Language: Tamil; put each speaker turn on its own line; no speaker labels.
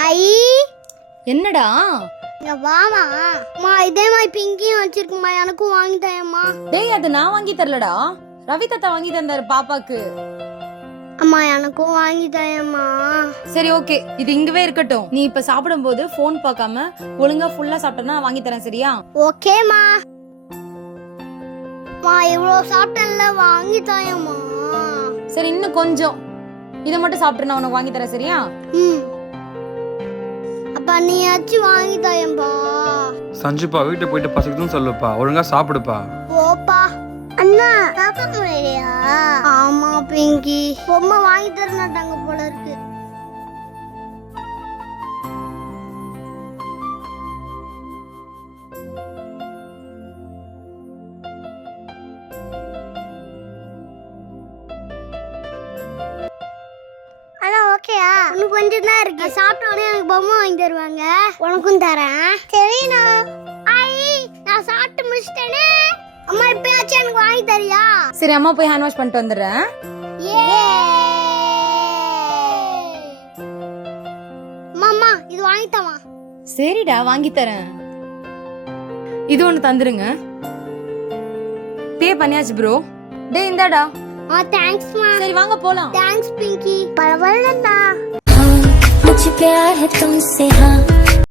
ஐ
என்னடா
இங்க வாமா. அம்மா இதே மாதிரி பிங்கியும் வச்சிருக்குமா, எனக்கும் வாங்கி தாயம்மா.
டேய் அது நான் வாங்கி தரலடா, ரவி தாத்தா வாங்கி தந்தாரு பாப்பாக்கு.
அம்மா எனக்கும் வாங்கி தாயம்மா.
சரி ஓகே, இது இங்கவே இருக்கட்டும். நீ இப்ப சாப்பிடும்போது போன் பார்க்காம ஒழுங்கா ஃபுல்லா சாப்பிட்டனா வாங்கி தரேன் சரியா?
ஓகேமா. மா இவ்ளோ சாப்பிட்டல, வாங்கி தாயம்மா.
சரி இன்னும் கொஞ்சம், இதை மட்டும் சாப்பிட்டு நான் உனக்கு வாங்கி தரேன் சரியா?
அப்பா நீயாச்சும் வாங்கி தாயம்பா.
சஞ்சுப்பா வீட்டுக்கு போயிட்டு பசிக்குதுன்னு சொல்லுப்பா, ஒழுங்கா சாப்பிடுப்பா.
ஓப்பா. அண்ணா சாப்பிட முடியலையா? ஆமா பிங்கி, பொம்மை வாங்கி தரனாட்டாங்க போல இருக்கு. ஓகேயா? இன்னும் கொஞ்சம் தான் இருக்கு. சாப்பிட்ட உடனே எனக்கு பொம்மை வாங்கி தருவாங்க, உனக்கும் தரேன் சரிண்ணா. ஐ நான் சாப்பிட்டு முடிச்சிட்டேனே. அம்மா இப்பயாச்சும் எனக்கு வாங்கி தரியா?
சரி அம்மா போய் ஹேண்ட் வாஷ் பண்ணிட்டு வந்துடுறேன்.
மாமா இது வாங்கிட்டமா.
சரிடா வாங்கி தரேன். இது ஒண்ணு தந்துருங்க. பே பண்ணியாச்சு ப்ரோ. டேய் இந்தாடா.
தேங்க்ஸ் மா.
சரி வாங்க போலாம்.
தேங்க்ஸ் பிங்கி. பரவாயில்லண்ணா.
मुझे प्यार है तुमसे हाँ